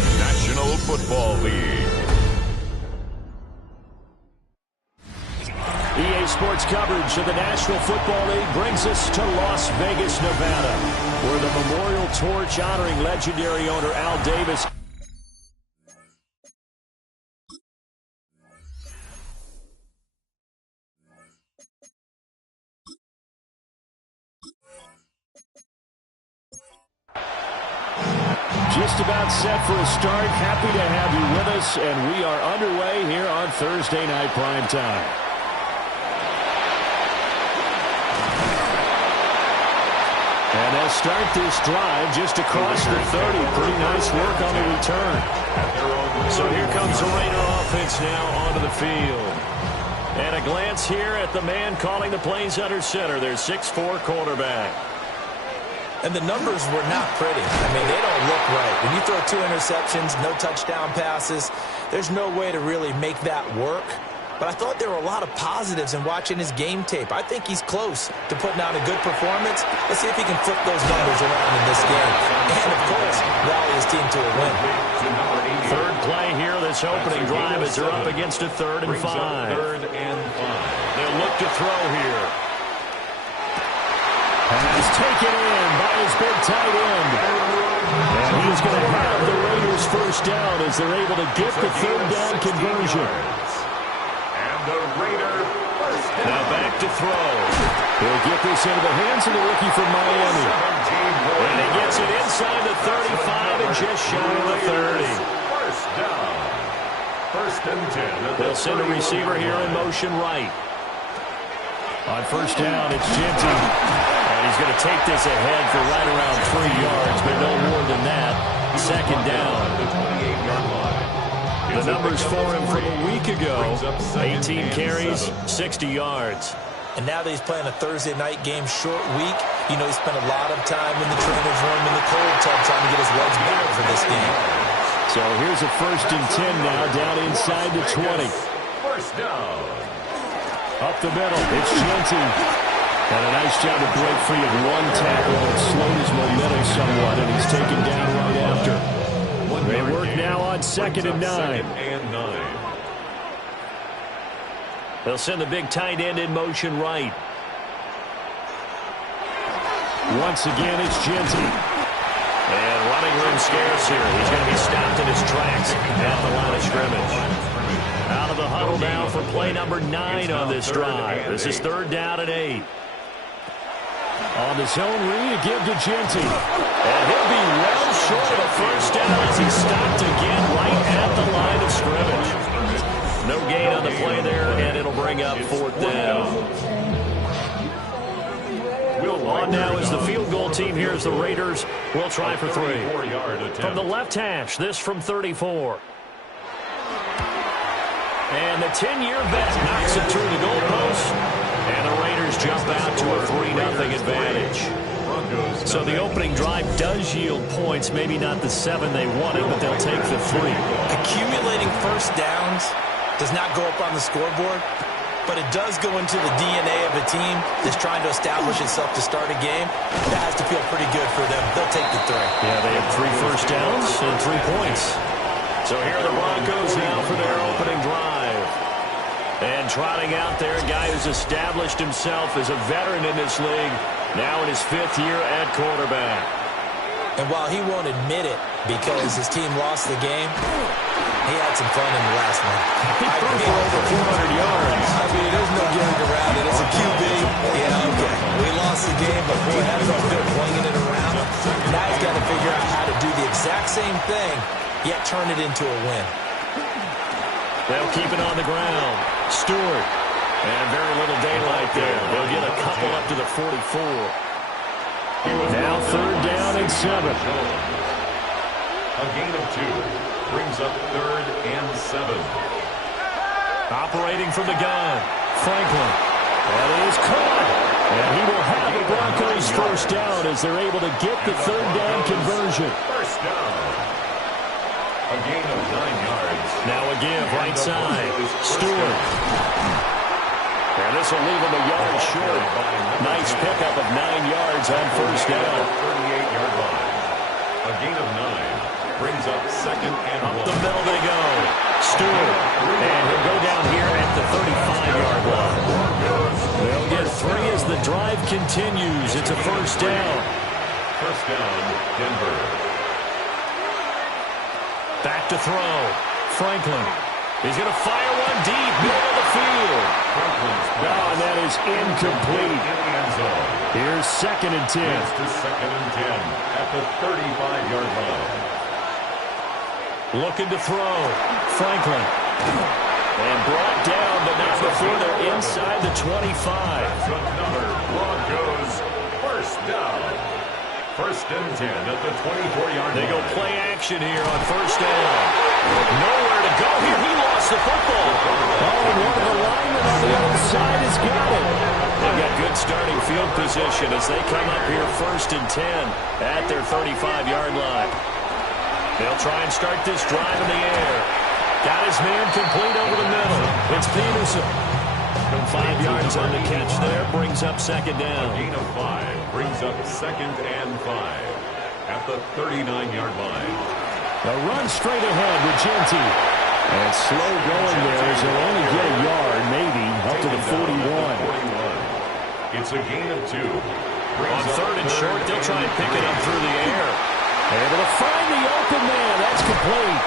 the National Football League. EA Sports coverage of the National Football League brings us to Las Vegas, Nevada, where the Memorial Torch honoring legendary owner Al Davis just about set for a start. Happy to have you with us, and we are underway here on Thursday Night Prime Time. And they'll start this drive just across the 30. Pretty nice work on the return. So here comes the Raider offense now onto the field. And a glance here at the man calling the plays under center, their 6'4" quarterback. And the numbers were not pretty. I mean, they don't look right. When you throw 2 interceptions, no touchdown passes, there's no way to really make that work. But I thought there were a lot of positives in watching his game tape. I think he's close to putting out a good performance. Let's see if he can flip those numbers around in this game. And, of course, rally his team to a win. Third play here, this opening drive as they're up against a 3rd and 5. They'll look to throw here. Pass taken in by his big tight end. And he's going to have the Raiders first down as they're able to get the 3rd down conversion. And the Raider first down. Now back to throw. He'll get this into the hands of the rookie from Miami. And he gets it inside the 35 and just shy of the 30. First down. 1st and 10. They'll send a receiver here in motion right. On first down, it's Genty. And he's going to take this ahead for right around 3 yards, but no more than that. 2nd down. The numbers for him from a week ago, 18 carries, 60 yards. And now that he's playing a Thursday night game, short week, you know he spent a lot of time in the trainer's room in the cold tub trying to get his legs back for this game. So here's a 1st and 10 now, down inside the 20. First down. Up the middle, it's Genty. And a nice job to break free of 1 tackle. It slowed his momentum somewhat, and he's taken down right after. They work now on 2nd and 9. They'll send the big tight end in motion right. Once again, it's Genty. And running room scarce here. He's going to be stopped in his tracks at the line of scrimmage. Out of the huddle now for play number 9 on this drive. This is 3rd down and 8. On the zone read, give to Genty. And he'll be well short of a first down as he's stopped again right at the line of scrimmage. No gain on the play there, and it'll bring up 4th down. On now is the field goal team. Here's the Raiders. We'll try for 3. From the left hash, this from 34. And the 10-year vet knocks it through the goalpost. And the Raiders jump out to a 3-0 advantage. So the opening drive does yield points. Maybe not the 7 they wanted, but they'll take the 3. Accumulating first downs does not go up on the scoreboard, but it does go into the DNA of a team that's trying to establish itself to start a game. That has to feel pretty good for them. They'll take the 3. Yeah, they have 3 first downs and 3 points. So here are the Broncos now for their opening drive. And trotting out there, a guy who's established himself as a veteran in this league, now in his 5th year at quarterback. And while he won't admit it because his team lost the game, he had some fun in the last one. He threw for over 400 yards. I mean, there's no getting around it. It's a QB. Yeah, okay. We lost the game, but boy, that felt good flinging it around. Now he's got to figure out how to do the exact same thing, yet turn it into a win. They'll keep it on the ground. Stewart. And very little daylight there. They'll get a couple up to the 44. Now 3rd down and 7. A gain of 2 brings up 3rd and 7. Operating from the gun, Franklin. That is caught. And he will have the Broncos first down as they're able to get the 3rd down conversion. First down. A gain of 9 yards. Now a give, right side. Stewart. And this will leave him a yard short. Nice pickup of 9 yards on first down. 38-yard line. A gain of 9. brings up second and Up one. the middle they go. Stewart. And he'll go down here at the 35-yard line. They'll get 3 as the drive continues. It's a first down. First down, Denver. Back to throw. Franklin. He's going to fire one deep, middle of the field. And that is incomplete. In the end zone. Here's second and 10. It's to second and 10 at the 35-yard line. Looking to throw. Franklin. And brought down, but not before they're inside the 25. That's another Broncos first down. First and 10 at the 24-yard line. They go play action here on first down. Nowhere to go here. He lost the football. Oh, and one of the linemen on the other side has got it. They've got good starting field position as they come up here first and 10 at their 35-yard line. They'll try and start this drive in the air. Got his man complete over the middle. It's Peterson. 5 yards on the catch there. Brings up second down. A gain of 5 brings up second and 5 at the 39-yard line. A run straight ahead with Genty. And slow going there as he'll only get a yard, maybe, up to the 41. It's a gain of 2. On third and short, they'll try and pick it up through the air. Able to find the open man. That's complete.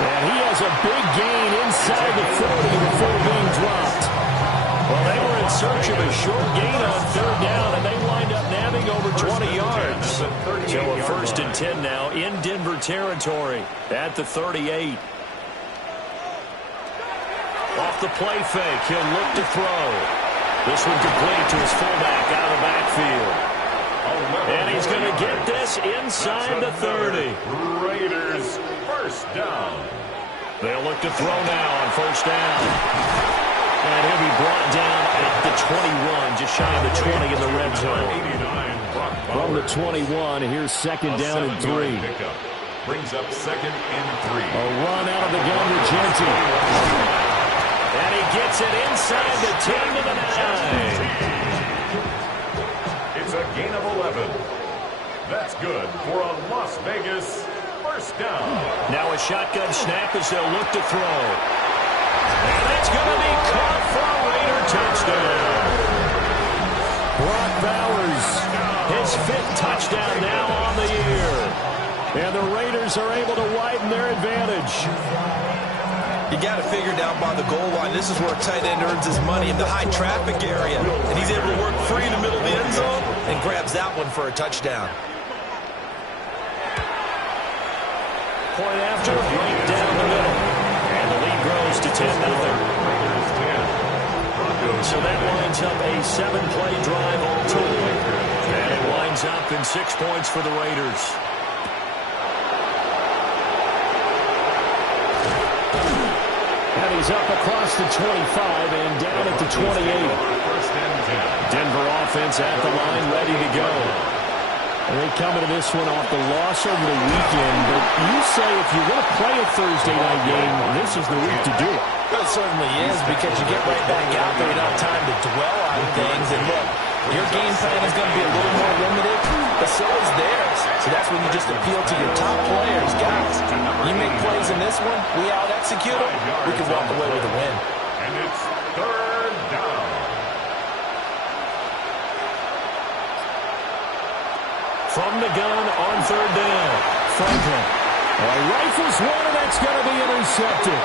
And he has a big gain inside the 40 before being dropped. Well, they were in search of a short gain on third down, and they wind up nabbing over 20 yards. So a first and 10 now in Denver territory at the 38. Off the play fake, he'll look to throw. This one complete to his fullback out of the backfield. And he's going to get this inside the 30. Raiders first down. They'll look to throw now on first down. And he'll be brought down at the 21, just shy of the 20 in the red zone. From the 21, here's second down and 3. Brings up second and 3. A run out of the gun to Genty. And he gets it inside the 10 to the 9. It's a gain of 11. That's good for a Las Vegas first down. Now a shotgun snap as they'll look to throw. And that's going to be caught for a Raider touchdown. Brock Bowers, his 5th touchdown now on the year. And the Raiders are able to widen their advantage. You got to figure down by the goal line. This is where a tight end earns his money in the high traffic area. And he's able to work free in the middle of the end zone and grabs that one for a touchdown. Point after, right down the middle. And the lead grows to 10-0. So that winds up a 7-play drive all total. And it winds up in 6 points for the Raiders. And he's up across the 25 and down at the 28. Denver offense at the line, ready to go. And they come into this one off the loss over the weekend. But you say if you want to play a Thursday night game, this is the week to do it. Well, it certainly is, because you get right back out there. You don't have time to dwell on things. And look, your game plan is going to be a little more limited, but so is theirs. So that's when you just appeal to your top players. Guys, you make plays in this one, we out-execute them, we can walk away with a win. And it's third down. From the gun on third down, Franklin. Rifles one, and that's going to be intercepted.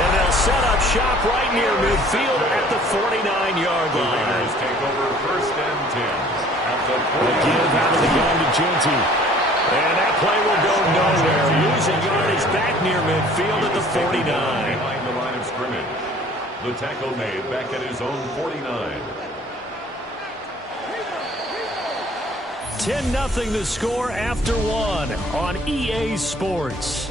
And they'll set up shop right near midfield at the 49-yard line. Raiders take over first and 10 at the 49. Give out of the gun to Genty. And that play will go nowhere. Losing yardage back near midfield at the 49. Behind the line of scrimmage. The tackle made back at his own 49. 10-0 the score after one on EA Sports.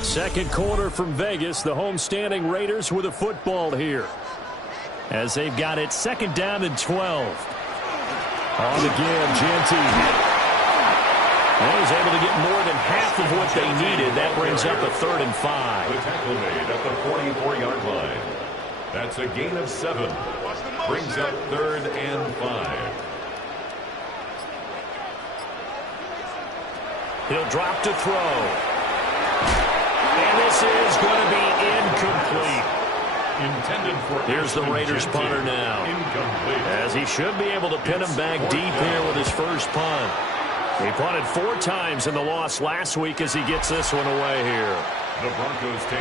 Second quarter from Vegas. The homestanding Raiders with a football here, as they've got it second down and 12. On the give, Genty. And he's able to get more than half of what they needed. That brings up a 3rd and 5. The tackle made at the 44-yard line. That's a gain of 7. Brings up 3rd and 5. He'll drop to throw. And this is going to be incomplete. Intended for Here's the Raiders punter now. Incomplete. As he should be able to pin him back deep here with his first punt. He punted 4 times in the loss last week as he gets this one away here. The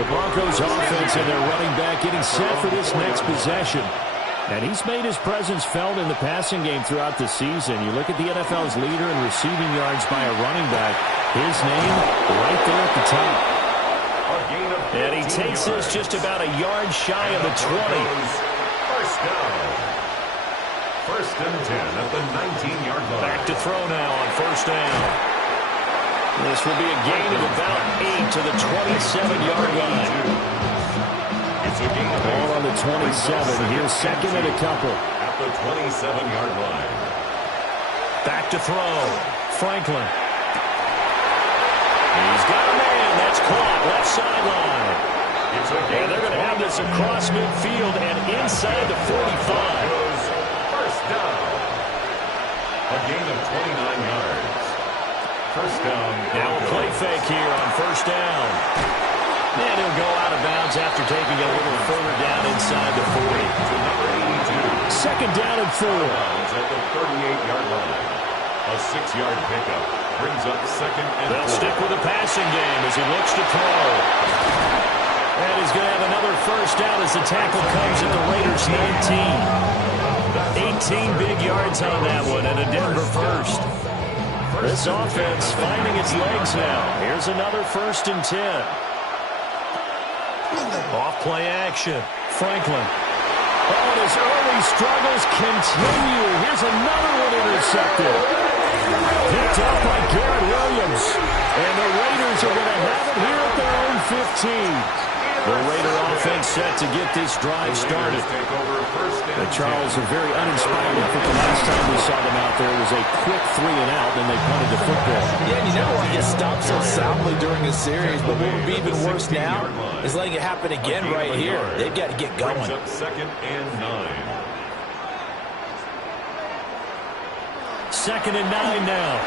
Broncos offense and their running back getting set for this next possession. And he's made his presence felt in the passing game throughout the season. You look at the NFL's leader in receiving yards by a running back. His name right there at the top. And he takes this just about a yard shy of the 20. First down. 1st and 10 at the 19-yard line. Back to throw now on 1st down. This will be a gain of about 8 to the 27-yard line. Ball on the 27. Here's 2nd and a couple. At the 27-yard line. Back to throw. Franklin. He's got a man. That's caught. Left sideline. And they're going to have this across midfield and inside the 45. First down. A gain of 29 yards. First down. Now a play fake here on 1st down. And he'll go out of bounds after taking it a little further down inside the 40. To number 82. 2nd down and 4. At the 38-yard line. A 6-yard pickup brings up 2nd and 4. They'll stick with the passing game as he looks to throw. And he's going to have another first down as the tackle comes at the Raiders' 19. 18 big yards on that one and a Denver first. This offense finding its legs now. Here's another 1st and 10. Off play action. Franklin. Oh, and his early struggles continue. Here's another one intercepted. Picked up by Garrett Williams. And the Raiders are going to have it here at their own 15. The Raider offense set to get this drive started. The Charles are very uninspired. I think the last time we saw them out there was a quick 3 and out, and they punted the football. Yeah, and you never want to get stopped so soundly during a series, but what would be even worse now is letting it happen again right here. They've got to get going. 2nd and 9. 2nd and 9 now.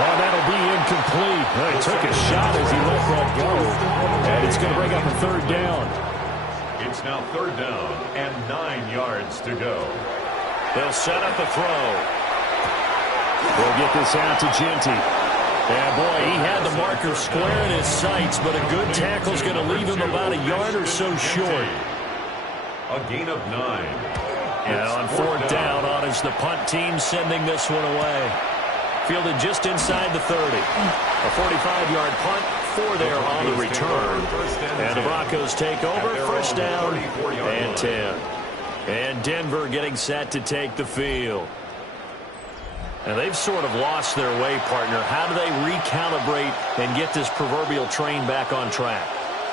Oh, that'll be incomplete. He took a shot as he let that go. And it's going to bring up a 3rd down. It's now 3rd down and 9 yards to go. They'll set up a throw. They'll get this out to Genty. Yeah, boy, he had the marker square in his sights, but a good tackle's going to leave him about a yard or so short. A gain of 9. And on 4th down on is the punt team sending this one away. Fielded just inside the 30. A 45-yard punt, 4 there on the return. And the Broncos take over, 1st down and 10. And Denver getting set to take the field. And they've sort of lost their way, partner. How do they recalibrate and get this proverbial train back on track?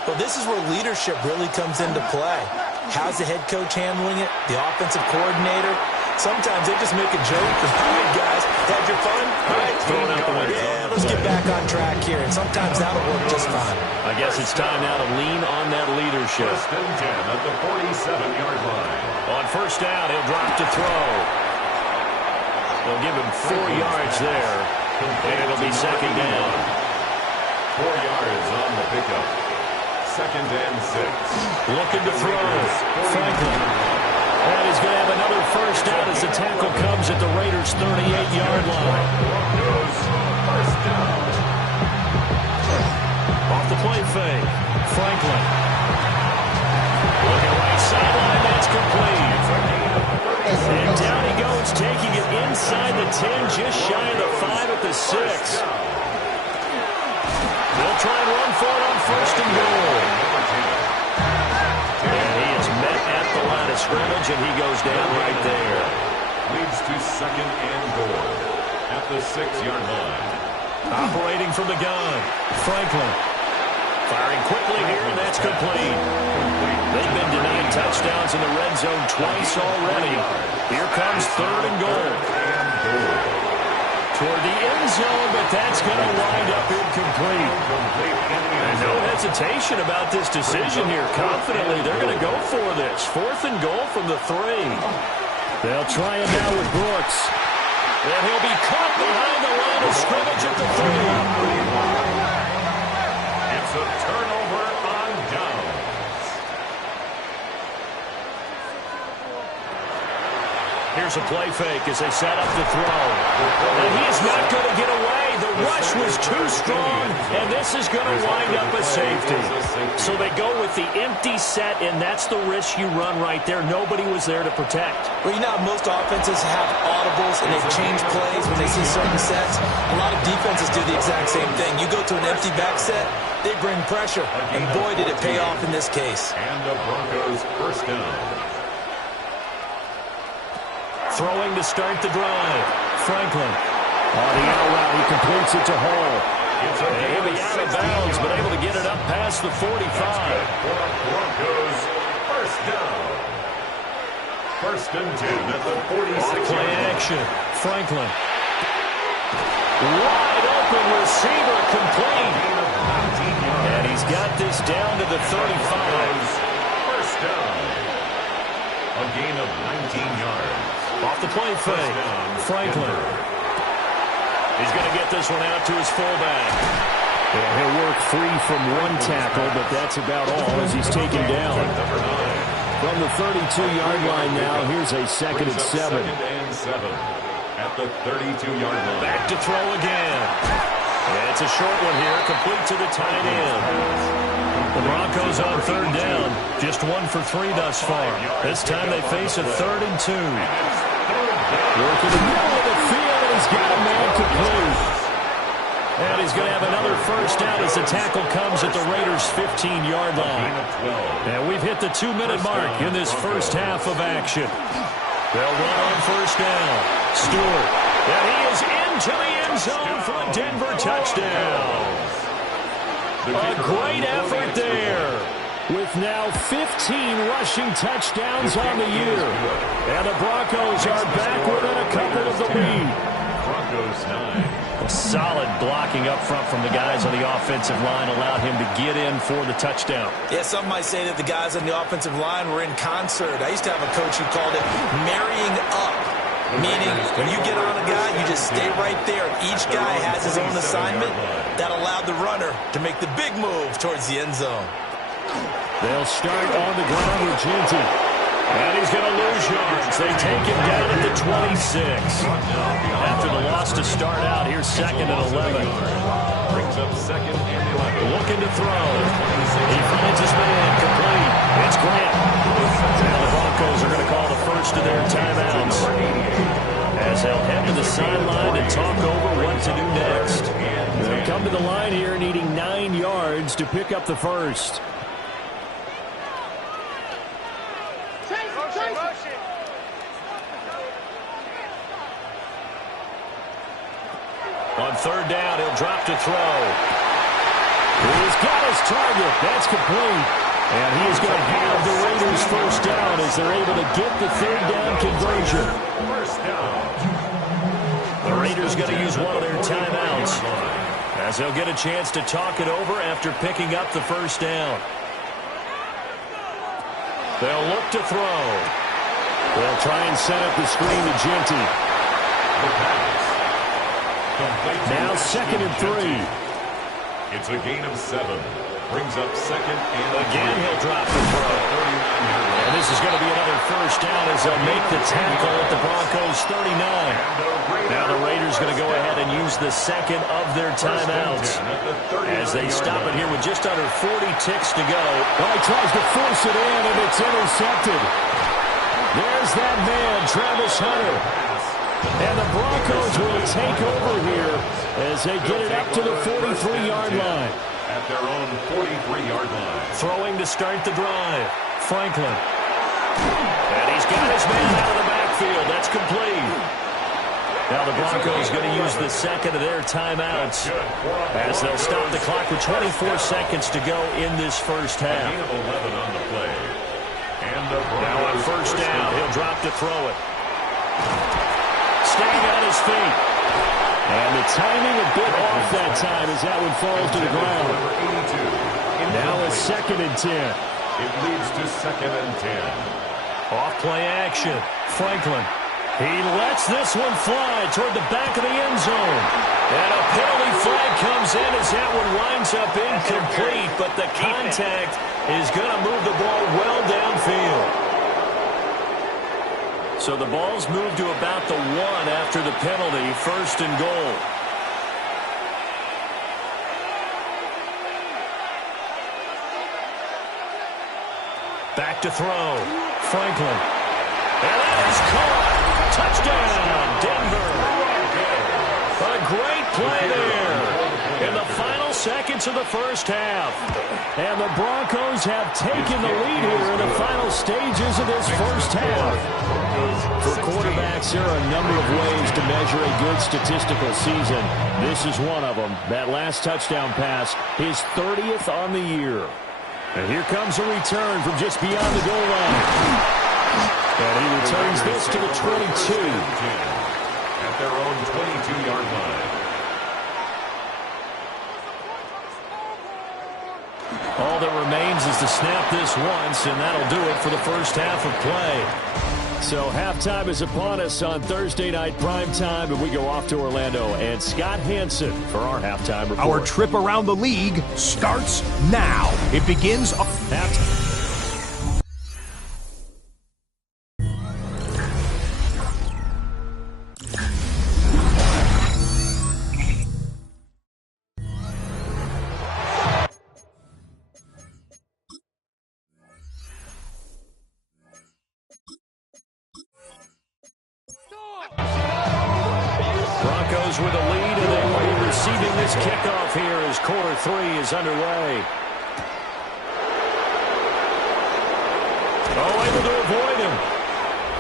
Well, this is where leadership really comes into play. How's the head coach handling it? The offensive coordinator? Sometimes they just make a joke. All right, guys, had your fun? All right, Throwing out the window. yeah, let's get back on track here. And sometimes that'll work just fine. I guess it's time now to lean on that leadership. 1st and 10 at the 47-yard line. On 1st down, he'll drop to throw. They'll give him 4 yards there. And it'll be 2nd down. 4 yards on the pickup. 2nd and 6. Looking to throw. Franklin. And he's going to have another first down as the tackle comes at the Raiders' 38-yard line. First down. Off the play fake. Franklin. Looking right sideline. That's complete. And down he goes, taking it inside the 10, just shy of the 5 at the 6. They'll try and run for it on 1st and goal. And he is met at the line of scrimmage, and he goes down right there. Leads to 2nd and goal at the 6-yard line. Operating from the gun, Franklin. Firing quickly here, and that's complete. They've been denied touchdowns in the red zone twice already. Here comes 3rd and goal. toward the end zone, but that's going to wind up incomplete. And no hesitation about this decision here. Confidently, they're going to go for this. 4th and goal from the 3. They'll try him now with Brooks. And he'll be caught behind the line of scrimmage at the 3. It's a turnover on downs. Here's a play fake as they set up the throw. And he is not going to get away. The rush was too strong, and this is going to wind up a safety. So they go with the empty set, and that's the risk you run right there. Nobody was there to protect. Well, you know how most offenses have audibles, and they've changed plays when they see certain sets. A lot of defenses do the exact same thing. You go to an empty back set, they bring pressure, and boy, did it pay off in this case. And the Broncos first down. Throwing to start the drive. Franklin. On the out route, he completes it to Hall. And he'll be out of bounds, but able to get it up past the 45. Broncos first down. 1st and 10 at the 46. Play action. Franklin. Wide open receiver complete. And he's got this down to the 35. First down. A gain of 19 yards. Off the play fake. Franklin. He's going to get this one out to his fullback. And he'll work free from one tackle, but that's about all as he's taken down. From the 32-yard line now, here's a 2nd and 7. 2nd and 7 at the 32-yard line. Back to throw again. And it's a short one here, complete to the tight end. The Broncos on 3rd down, just 1 for 3 thus far. This time they face a 3rd and 2. Working the middle of the field, and he's got a man complete. And he's going to have another first down as the tackle comes at the Raiders' 15-yard line. And we've hit the 2-minute mark in this first half of action. They'll run on first down. Stewart. And he is into the end zone for a Denver touchdown. A great effort there. With now 15 rushing touchdowns on the year. And the Broncos are back within a couple of the lead. Broncos 9. Solid blocking up front from the guys on the offensive line allowed him to get in for the touchdown. Yeah, some might say that the guys on the offensive line were in concert. I used to have a coach who called it marrying up, meaning when you get on a guy, you just stay right there. Each guy has his own assignment. That allowed the runner to make the big move towards the end zone. They'll start on the ground with Jeanty. And he's going to lose yards. They take him down at the 26. After the loss to start out, here's 2nd and 11. Brings up 2nd and 11. Looking to throw. He finds his man complete. It's Grant. Now the Broncos are going to call the first of their timeouts as they'll head to the sideline and talk over what to do next. They'll come to the line here needing 9 yards to pick up the first. On 3rd down, he'll drop to throw. He's got his target. That's complete. And he is going to have the Raiders first down as they're able to get the 3rd down conversion. First down. The Raiders going to use one of their timeouts as they'll get a chance to talk it over after picking up the first down. They'll look to throw. They'll try and set up the screen to Jeanty. Now 2nd and 3. It's a gain of 7. Brings up 2nd and again. He'll drop the throw. And this is going to be another first down as they'll make the tackle at the Broncos 39. Now the Raiders going to go ahead and use the 2nd of their timeouts as they stop it here with just under 40 ticks to go. Well, he tries to force it in, and it's intercepted. There's that man, Travis Hunter. And the Broncos will take over here as they get it up to the 43-yard line. At their own 43-yard line. Throwing to start the drive. Franklin. And he's got his man out of the backfield. That's complete. Now the Broncos going to use the 2nd of their timeouts as they'll stop the clock with 24 seconds to go in this first half. Gain of 11 on the play. And the now on first down, he'll drop to throw it. Staying on his feet. And the timing a bit off that time as that one falls to the ground. Now a 2nd and 10. It leads to 2nd and 10. Off play action. Franklin. He lets this one fly toward the back of the end zone. And a penalty flag comes in as that one winds up incomplete, but the contact is going to move the ball well downfield. So the ball's moved to about the 1 after the penalty, 1st and goal. Back to throw. Franklin. And that is caught. Touchdown, Denver. A great play there in the final seconds of the first half. And the Broncos have taken the lead here in the final stages of this first half. For quarterbacks, there are a number of ways to measure a good statistical season. This is one of them. That last touchdown pass, his 30th on the year. And here comes a return from just beyond the goal line. And he returns this to the 22. At their own 22-yard line. All that remains is to snap this once, and that'll do it for the first half of play. So halftime is upon us on Thursday night primetime, and we go off to Orlando. And Scott Hanson for our halftime report. Our trip around the league starts now. It begins halftime. Broncos with a lead, and they will be receiving this kickoff here as quarter 3 is underway. Oh, able to avoid him.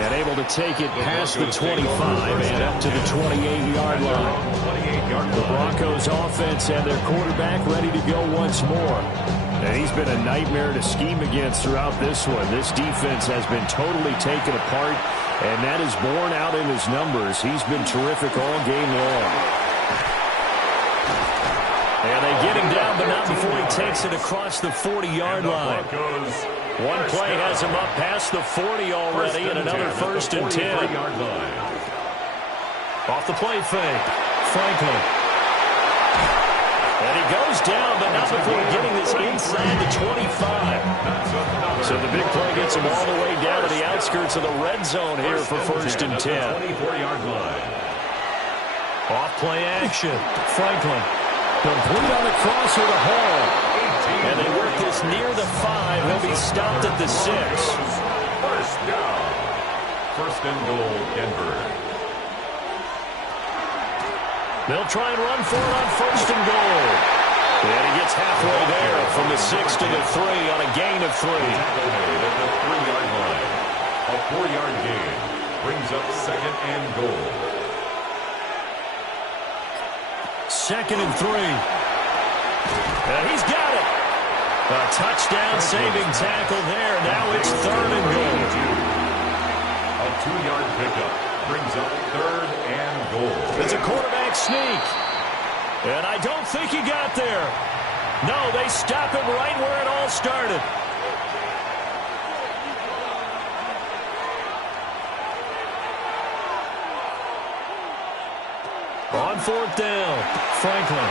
And able to take it past the 25 and up to the 28-yard line. The Broncos offense and their quarterback ready to go once more. And he's been a nightmare to scheme against throughout this one. This defense has been totally taken apart, and that is borne out in his numbers. He's been terrific all game long. And they get him down, but not before he takes it across the 40-yard line. One play has him up past the 40 already, and another 1st and 10. Off the play fake, Franklin. And he goes down, but not before getting this inside the 25. So the big play gets him all the way down to the outskirts of the red zone here for 1st and 10. Off play action, Franklin. Complete on the crosser to Hall. And they work this near the 5. He'll be stopped at the 6. First down. 1st and goal, Denver. They'll try and run for it on 1st and goal. And he gets halfway there from the 6 to the 3 on a gain of 3. At the 3-yard line. A 4-yard gain brings up 2nd and goal. 2nd and 3. And he's got it. A touchdown-saving tackle there. Now it's 3rd and goal. A 2-yard pickup brings up 3rd and goal. It's a quarterback sneak. And I don't think he got there. No, they stop him right where it all started. On 4th down, Franklin.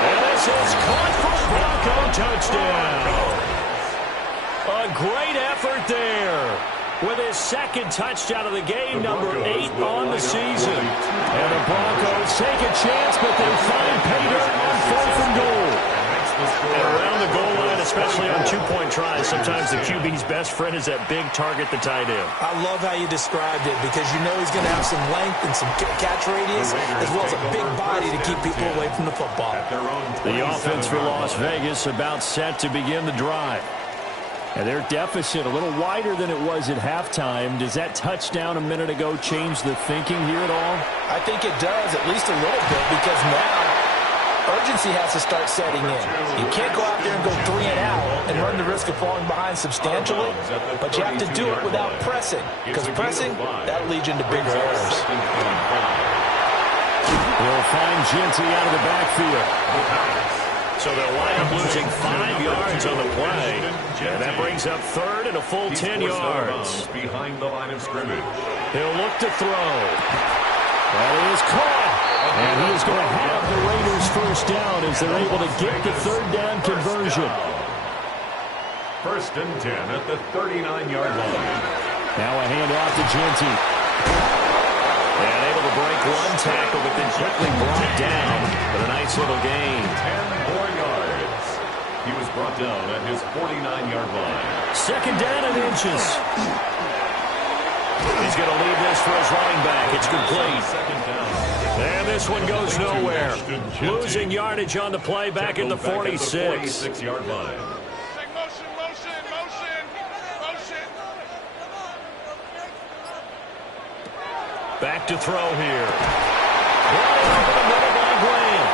And this is caught for a Bronco touchdown. A great effort there with his 2nd touchdown of the game, number 8 on the season. And the Broncos take a chance, but they find pay dirt on 4th and goal. And around the goal line, especially on 2-point tries, sometimes the QB's best friend is that big target, the tight end. I love how you described it because you know he's going to have some length and some catch radius as well as a big body to keep people away from the football. The offense for Las Vegas about set to begin the drive. And their deficit a little wider than it was at halftime. Does that touchdown a minute ago change the thinking here at all? I think it does, at least a little bit, because now urgency has to start setting in. You can't go out there and go 3 and out and run the risk of falling behind substantially, but you have to do it without pressing, because pressing, that leads you into bigger errors. He'll find Jeanty out of the backfield. So they'll wind up losing 5 yards on the play. And that brings up third and a full 10 yards. Behind the line of scrimmage. He'll look to throw. That is caught. And he is going to have the Raiders first down as they're able to get the third down conversion. First and 10 at the 39-yard line. Now a handoff to Jeanty. And able to break one tackle, but then quickly brought down with a nice little gain. 10 more yards. He was brought down at his 49-yard line. Second down and inches. He's going to leave this for his running back. It's complete. Second down. And this one goes nowhere. Losing yardage on the play back in the 46. 46-yard line. Back to throw here. Brought over the middle by Graham.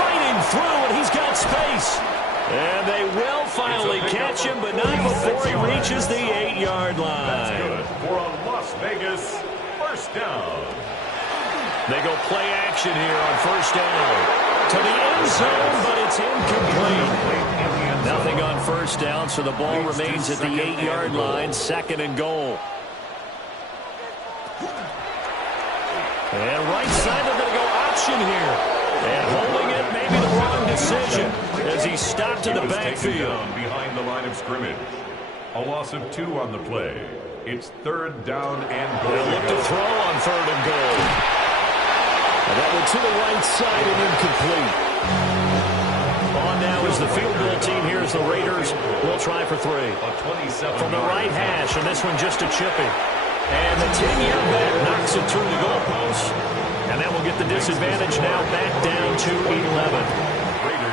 Fighting through, and he's got space. And they will finally catch him, but not before he reaches the 8-yard line. That's good for a Las Vegas first down. They go play action here on first down. To the end zone, but it's incomplete. Nothing on first down, so the ball remains at the 8-yard line, second and goal. And right side, they're going to go option here. And holding it, maybe the wrong decision as he stopped in the backfield. Behind the line of scrimmage. A loss of 2 on the play. It's third down and goal. They'll look to throw on third and goal. And that one to the right side and incomplete. On now is the field goal team. Here's the Raiders. We'll try for 3. From the right hash, and this one just a chipping. And the 10-year bet knocks it through the goalpost. And that will get the disadvantage now back down to 11.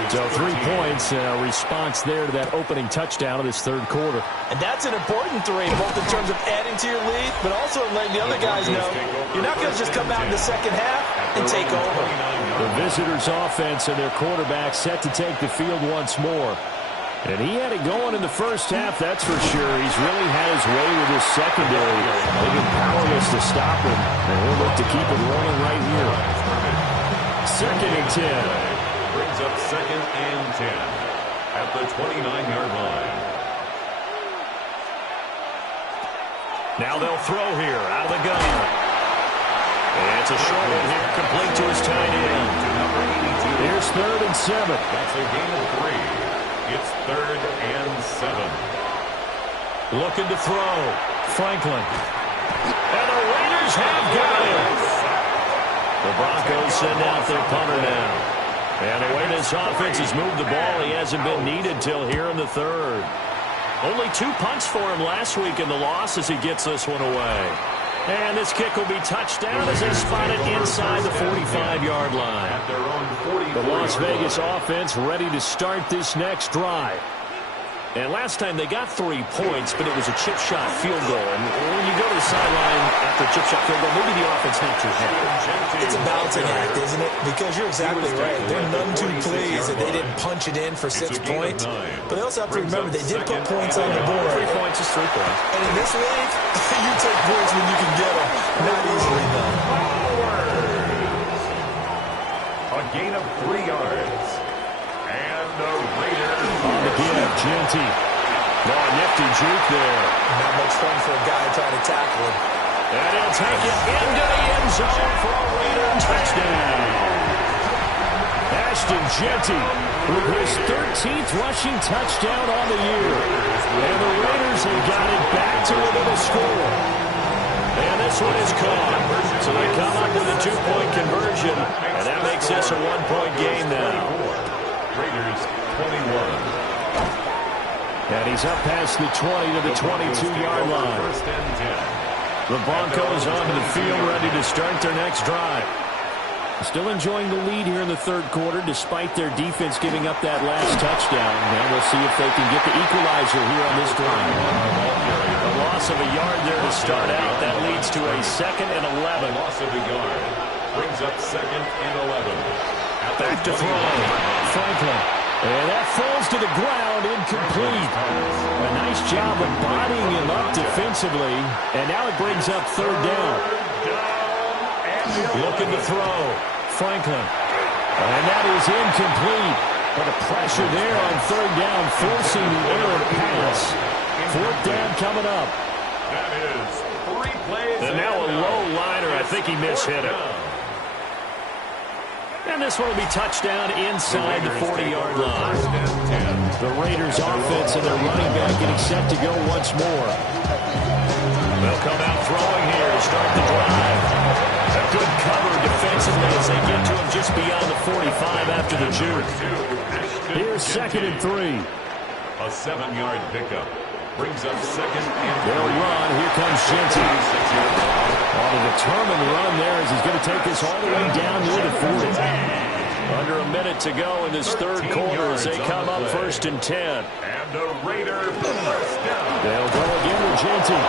So 3 points, a response there to that opening touchdown of this third quarter. And that's an important 3, both in terms of adding to your lead, but also letting the other guys know you're not going to just come out in the second half and take over. The visitors' offense and their quarterback set to take the field once more. And he had it going in the first half, that's for sure. He's really had his way with his secondary. They've been powerless to stop him, and he'll look to keep it rolling right here. Second and 10. Brings up second and 10 at the 29-yard line. Now they'll throw here out of the gun. And it's a short one here, complete to his tight end. Here's third and 7. That's a gain of 3. It's third and 7. Looking to throw. Franklin. And the Raiders have got him. The Broncos send out their punter now. And the way this offense has moved the ball, he hasn't been needed till here in the third. Only 2 punts for him last week in the loss as he gets this one away. And this kick will be touchdown as they spot it inside the 45-yard line. The Las Vegas offense ready to start this next drive. And last time they got 3 points, but it was a chip shot field goal. And when you go to the sideline after a chip shot field goal, maybe the offense not too happy. It's a balancing act, isn't it? Because you're exactly right. They're none too pleased that they didn't punch it in for 6 points. But they also have to remember they did put points on the board. 3 points is 3 points. And in this league, you take points when you can get them. Not easily done. A gain of 3 yards. And the Raiders on the give, Jeanty. Oh, nifty juke there. Not much fun for a guy trying to tackle him. And he'll take it into the end zone for a Raider touchdown. Ashton Jeanty with his 13th rushing touchdown on the year. And the Raiders have got it back to within a score. And this one is caught. So they come up with a 2-point conversion. And that makes this a 1-point game now. Raiders 21. And he's up past the 20 to the 22-yard line. First and 10. The Broncos onto the field ready to start their next drive. Still enjoying the lead here in the third quarter despite their defense giving up that last touchdown. And we'll see if they can get the equalizer here on this drive. A loss of a yard there to start out. That leads to a second and 11. Loss of a yard brings up second and 11. Back to throw. Franklin. And that falls to the ground, incomplete. A nice job of bodying him up defensively. And now it brings up third down. Looking to throw. Franklin. And that is incomplete. But the pressure there on third down, forcing the errant pass. Fourth down coming up. That is 3 plays. And now a low liner. I think he mishit it. And this one will be touchdown inside the 40-yard line. The Raiders offense and their running back getting set to go once more. They'll come out throwing here to start the drive. A good cover defensively as they get to him just beyond the 45 after the juke. Here's 2nd and 3. A 7-yard pickup. Brings up 2nd and 3. They'll run. Here comes Genty. On a determined run there as he's going to take this all the way down near the 40. Under a minute to go in this third quarter as they come up 1st and 10. And the Raider first down. They'll go again with Genty.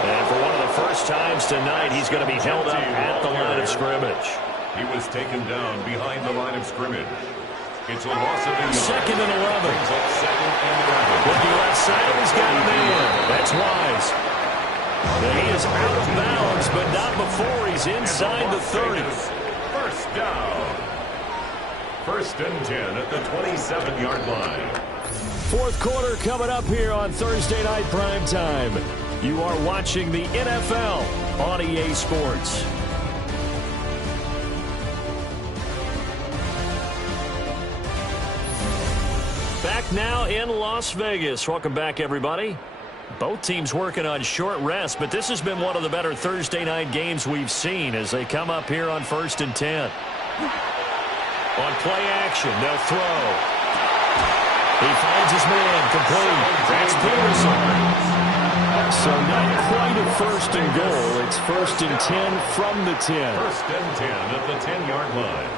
And for one of the first times tonight, he's going to be held up at the line of scrimmage. He was taken down behind the line of scrimmage. It's a loss of 8. 2nd and 11. Brings up 2nd and 11. Looking left side, he's got him in. That's Wise. And he is out of bounds, but not before he's inside the 30. First down. 1st and 10 at the 27-yard line. Fourth quarter coming up here on Thursday Night Primetime. You are watching the NFL on EA Sports. Back now in Las Vegas. Welcome back, everybody. Both teams working on short rest, but this has been one of the better Thursday night games we've seen as they come up here on 1st and 10. On play action, they'll throw. He finds his man, complete. That's Peterson. So not quite a 1st and goal. It's 1st and 10 from the 10. 1st and 10 at the 10-yard line.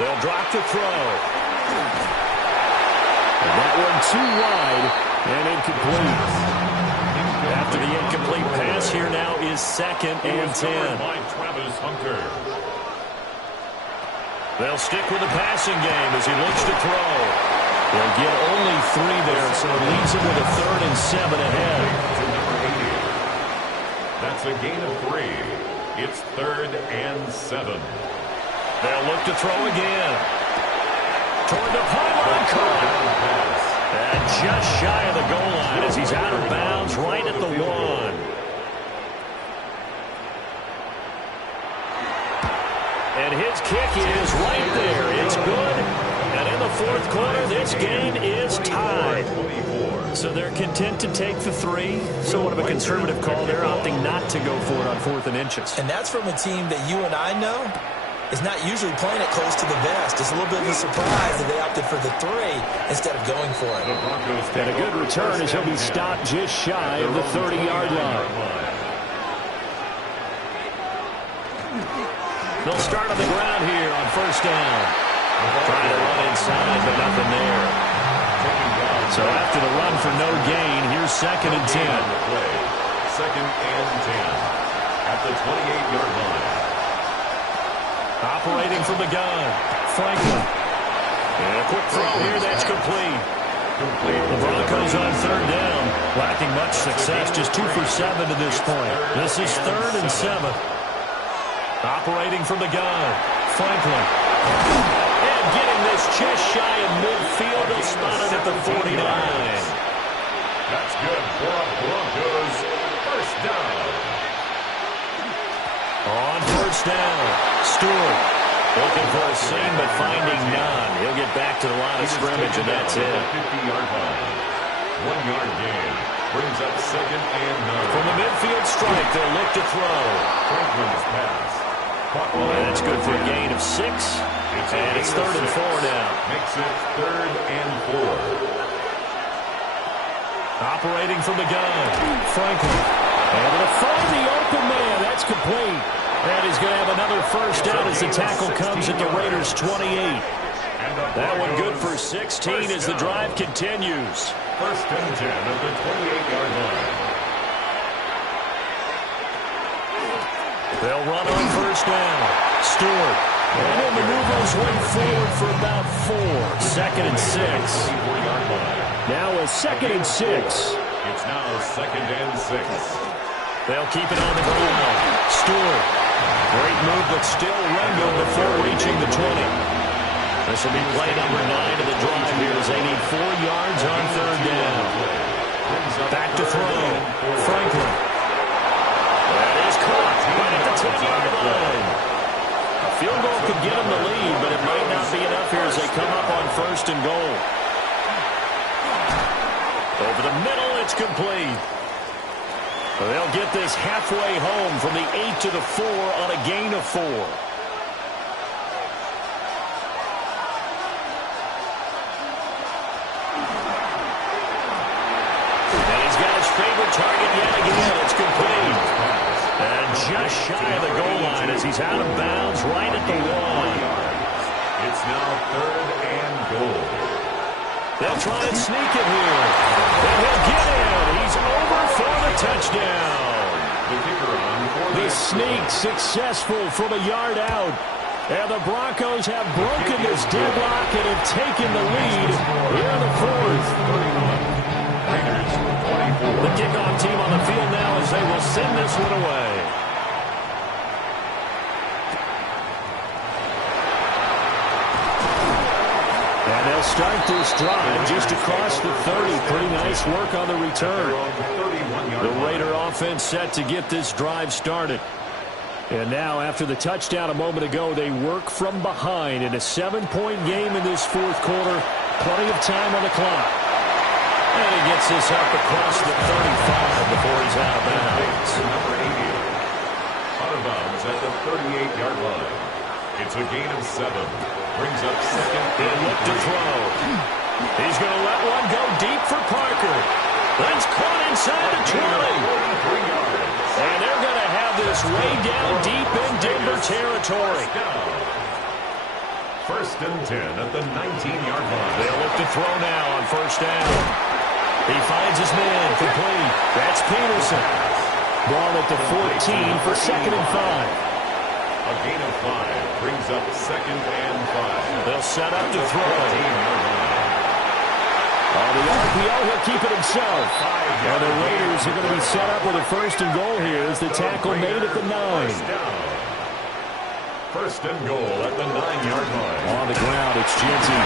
They'll drop the throw. And that one too wide and incomplete. After the incomplete pass, here now is 2nd and 10. By Travis Hunter. They'll stick with the passing game as he looks to throw. They'll get only 3 there, so it leaves him with a 3rd and 7 ahead. To number 80. That's a gain of 3. It's 3rd and 7. They'll look to throw again. Toward the pylon caught. And just shy of the goal line as he's out of bounds right at the 1. And his kick is right there. It's good. And in the fourth quarter, this game is tied. So they're content to take the 3. Somewhat of a conservative call. They're opting not to go for it on 4th and inches. And that's from a team that you and I know is not usually playing it close to the vest. It's a little bit of a surprise that they opted for the 3 instead of going for it. And a good return as he'll be stopped just shy of the 30-yard line. They'll start on the ground here on 1st down. Trying to run inside, but nothing there. So after the run for no gain, here's 2nd and 10. 2nd and 10 at the 28-yard line. Operating from the gun, Franklin. And a quick throw here, that's complete. The Broncos on 3rd down, lacking much success, just 2 for 7 to this point. This is 3rd and 7. Operating from the gun, Franklin. And getting this just shy of midfield, they'll spot it at the 49. That's good for a Broncos first down. On 1st down, Stewart looking for a seam but finding none. He'll get back to the line of scrimmage, and that's it. 50-yard line. 1-yard gain. Brings up 2nd and 9. From the midfield strike, they'll look to throw. Franklin's pass. And that's good for a gain of 6. And it's 3rd and 4 now. Makes it 3rd and 4. Operating from the gun, Franklin. Able to find the open man. That's complete. And he's going to have another first down as the tackle comes at the Raiders' 28. That one good for 16 as the drive continues. 1st and 10 at the 28-yard line. They'll run on 1st down. Stewart. And then maneuvers way forward for about 4. 2nd and 6. Now a 2nd and 6. It's now 2nd and 6. They'll keep it on the ground. Stewart Great move, but still wrangled before reaching the 20. This will be play number 9 of the drive here as they need 4 yards on third down. Back to throw. Franklin. That is caught right at the 10-yard line. A field goal could get them the lead, but it might not be enough here as they come up on first and goal. Over the middle, it's complete. They'll get this halfway home from the 8 to the 4 on a gain of 4. And he's got his favorite target yet again. It's complete. And just shy of the goal line as he's out of bounds right at the 1. It's now third and goal. They'll try and sneak it here. And he'll get in. He's over for the touchdown. The sneak successful from a yard out. And the Broncos have broken this deadlock and have taken the lead here in the 4th. The kickoff team on the field now as they will send this one away. And they'll start this drive just across the 30. Pretty nice work on the return. The Raider offense set to get this drive started. And now, after the touchdown a moment ago, they work from behind in a 7-point game in this 4th quarter. Plenty of time on the clock. And he gets this up across the 35 before he's out of bounds. Number 80. Out of bounds at the 38-yard line. It's a gain of 7. Brings up second. He'll look to throw. He's going to let one go deep for Parker. That's caught inside the 20. And they're going to have this way down deep in Denver territory. First and 10 at the 19-yard line. They'll look to throw now on first down. He finds his man complete. That's Peterson. Ball at the 14 for second and 5. A gain of 5 brings up second and 5. They'll set up to throw. On the RPO, he'll keep it himself. And the Raiders are going to be set up with a first and goal here as the tackle made at the 9. First and goal at the 9-yard line. On the ground, it's Genty.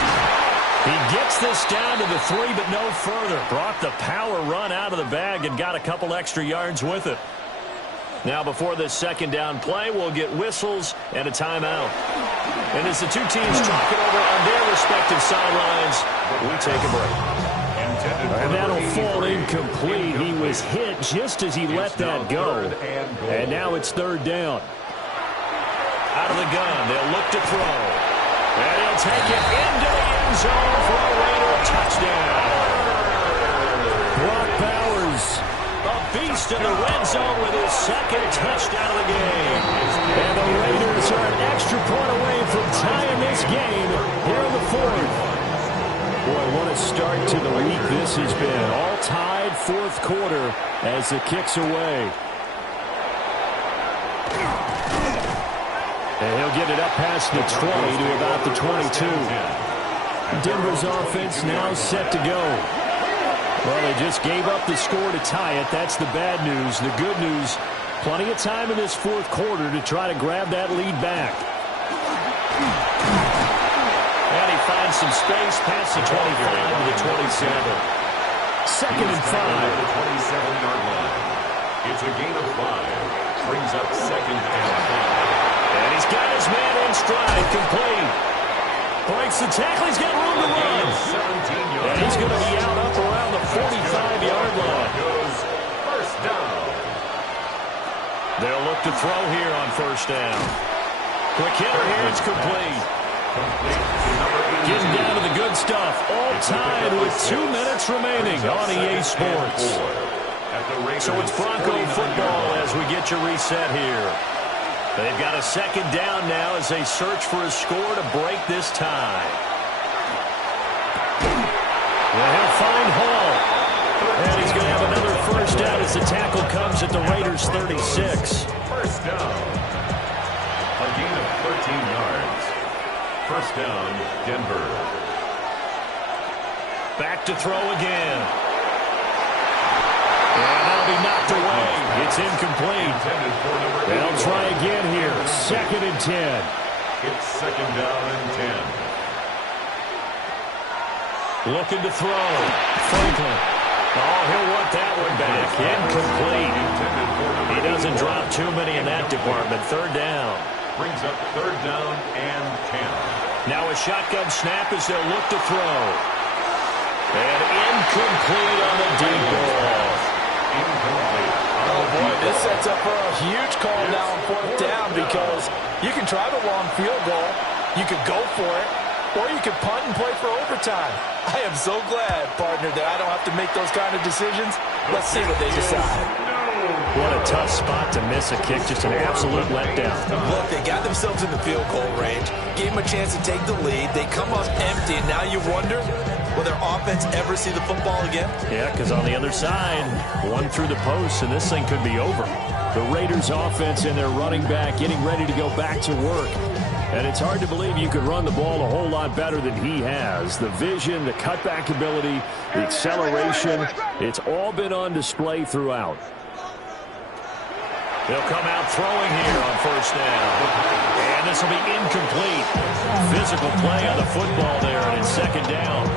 He gets this down to the 3, but no further. Brought the power run out of the bag and got a couple extra yards with it. Now, before this second down play, we'll get whistles and a timeout. And as the two teams talk it over on their respective sidelines, we take a break. And that'll fall incomplete. He was hit just as he let that go. And now it's third down. Out of the gun, they'll look to throw. And he'll take it into the end zone for a Raider touchdown. Brock Bowers, a beast in the red zone with his second touchdown of the game. And the Raiders are an extra point away from tying this game here in the 4th. Boy, what a start to the week this has been. All tied 4th quarter as the kick's away. And he'll get it up past the 20 to about the 22. Denver's offense now set to go. Well, they just gave up the score to tie it. That's the bad news. The good news, plenty of time in this 4th quarter to try to grab that lead back. And he finds some space past the 25 to the 27. Second and 5. The 27-yard line. It's a gain of 5. Brings up second and 5. And he's got his man in stride, complete. Breaks the tackle, he's got room to run. And he's going to be out up around the 45-yard line. First down. They'll look to throw here on first down. Quick hitter here, it's complete. Getting down to the good stuff. All tied with 2 minutes remaining on EA Sports. So it's Bronco football as we get you reset here. They've got a second down now as they search for a score to break this tie. They'll find Hall. And he's going to have another first down as the tackle comes at the Raiders' 36. First down. A gain of 13 yards. First down, Denver. Back to throw again. And that'll be knocked away It's incomplete. They'll try again here. 2nd and 10. It's 2nd down and 10. Looking to throw. Franklin. Oh, he'll want that one back. Incomplete. He doesn't drop too many in that department. 3rd down. Brings up 3rd down and 10. Now a shotgun snap as they'll look to throw. And incomplete on the deep ball. Incomplete. Oh, boy, this sets up for a huge call now on 4th down because you can try the long field goal, you could go for it, or you could punt and play for overtime. I am so glad, partner, that I don't have to make those kind of decisions. Let's see what they decide. What a tough spot to miss a kick, just an absolute letdown. Look, they got themselves in the field goal range, gave them a chance to take the lead. They come up empty, and now you wonder, will their offense ever see the football again? Yeah, because on the other side, one through the post, and this thing could be over. The Raiders offense and their running back getting ready to go back to work. And it's hard to believe you could run the ball a whole lot better than he has. The vision, the cutback ability, the acceleration, it's all been on display throughout. They'll come out throwing here on 1st down. And this will be incomplete. Physical play on the football there, and it's 2nd down.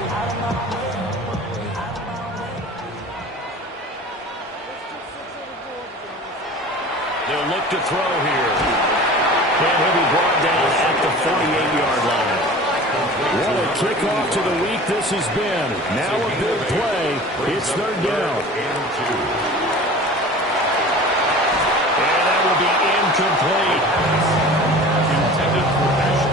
They'll look to throw here. And he'll be brought down at the 48-yard line. What a kickoff to the week this has been. Now a big play. It's 3rd down. And that will be incomplete.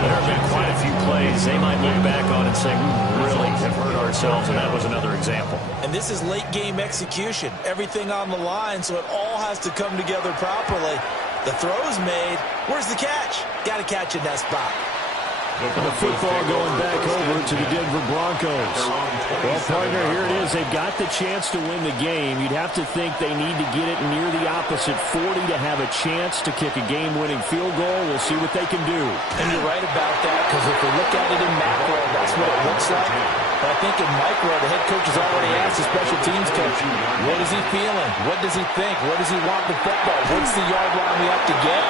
There have been quite a few plays they might look back on and say, we really have hurt ourselves, and that was another example. And this is late-game execution. Everything on the line, so it all has to come together properly. The throw's made. Where's the catch? Got to catch in that spot. And the football going back over to the Denver Broncos. Well, partner, here it is. They've got the chance to win the game. You'd have to think they need to get it near the opposite 40 to have a chance to kick a game-winning field goal. We'll see what they can do. And you're right about that, because if we look at it in macro, that's what it looks like. But I think in micro, the head coach has already asked the special teams coach, what is he feeling? What does he think? Where does he want the football? What's the yard line we have to get?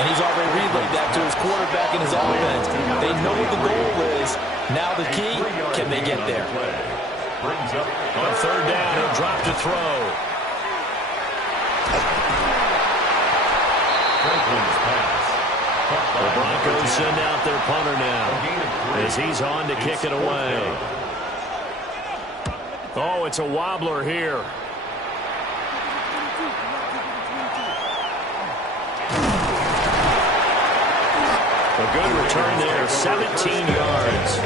And he's already relayed that to his quarterback and his offense. They know what the goal is. Now the key, can they get there? On 3rd down, he'll drop to throw. The Broncos send out their punter now as he's on to kick it away. Oh, it's a wobbler here. A good return there, 17 yards.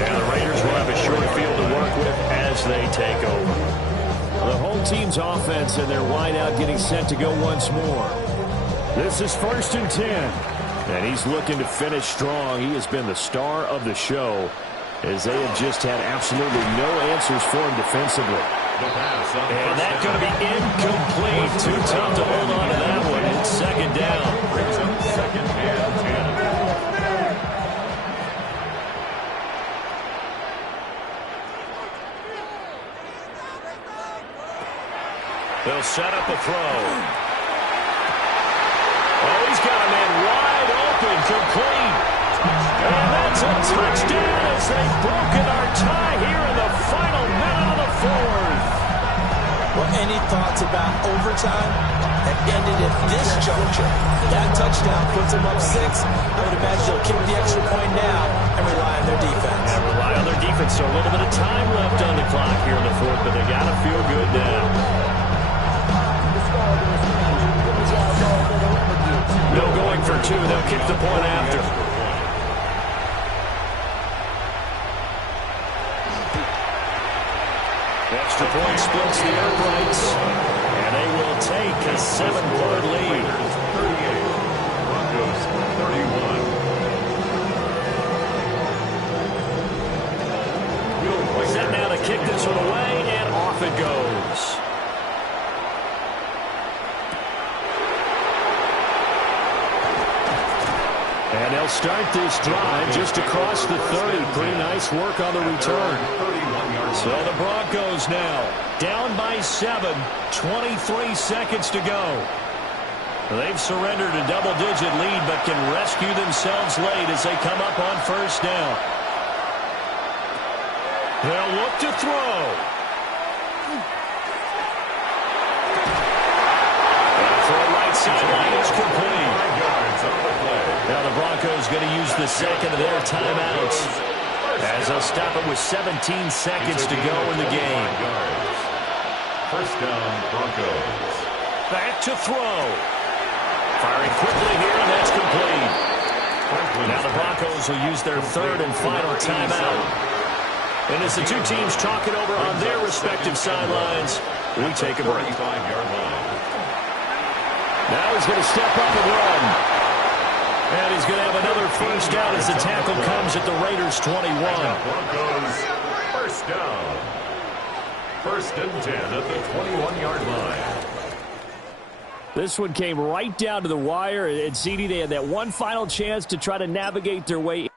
And the Raiders will have a short field to work with as they take over. The whole team's offense and their wideout getting set to go once more. This is 1st and 10. And he's looking to finish strong. He has been the star of the show as they have just had absolutely no answers for him defensively. And that's going to be incomplete. Too tough to hold on to that one. It's 2nd down. Brings up 2nd and 10. They'll set up a throw. Oh, he's got a man wide open, complete. And that's a touchdown as they've broken our tie here in the final minute of the 4th. Well, any thoughts about overtime? It ended at this juncture. That touchdown puts them up 6. I would imagine they'll kick the extra point now and rely on their defense. And rely on their defense. So a little bit of time left on the clock here in the 4th, but they got to feel good now. No going for 2. They'll kick the point after. Extra point splits the uprights. And they will take a 7-yard lead. 38. Broncos 31. Set now to kick this one away, and off it goes. And they'll start this drive just across the 30. Pretty nice work on the return. 31-yard Broncos. So the Broncos now down by 7, 23 seconds to go. They've surrendered a double-digit lead, but can rescue themselves late as they come up on first down. They'll look to throw. And for a right sideline is complete. Now the Broncos going to use the second of their timeouts as they'll stop it with 17 seconds to go in the game. First down, Broncos. Back to throw. Firing quickly here, and that's complete. Now the Broncos will use their third and final timeout. And as the two teams talk it over on their respective sidelines, we take a break. Now he's going to step up and run. And he's going to have another first down as the tackle comes at the Raiders' 21. Broncos, first down. First and 10 at the 21-yard line. This one came right down to the wire, and CD, they had that one final chance to try to navigate their way